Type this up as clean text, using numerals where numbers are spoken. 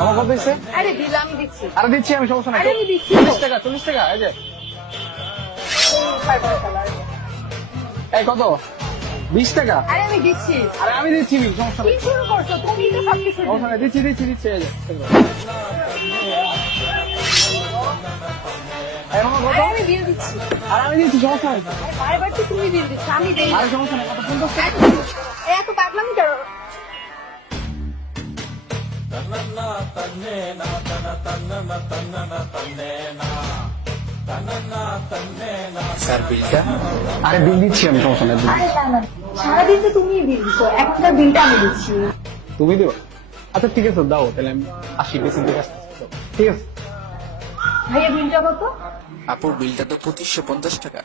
আমার কত দিচ্ছে? আরে দিল, আমি দিচ্ছি। আরে দিচ্ছি আমি, সমস্যা নাই। আরে আমি দিচ্ছি। 40 টাকা, 40 টাকা। এই যে এই কত? 20 টাকা। আরে আমি দিচ্ছি। আরে আমি দিচ্ছি, সমস্যা কি নেই, শুরু করছো তুমি? তো সবকিছু সমস্যা নেই, দিচ্ছি। এই যে এই মামা কত? আরে আমি বিল দিচ্ছি। আর আমি দিচ্ছি, সমস্যা নেই। আরে বারবার তো তুমি বিল দিচ্ছ, আমি দেই না। আরে সমস্যা নেই, কত? 50 টাকা। এত পাগলামি করো। স্যার বিলটা? আরে বিল দিচ্ছি আমি, সমস্যা নেই। আরে না না, সারাদিন তো তুমিই বিল দিচ্ছ, একটা বিলটা আমি দিচ্ছি। তুমি দিও? আচ্ছা ঠিক আছে, দাও তাহলে আমি আসি, বেশি দিকে আসতেছি। ঠিক আছে। ভাইয়া বিলটা কত? আপুর বিলটা তো 2550 টাকা।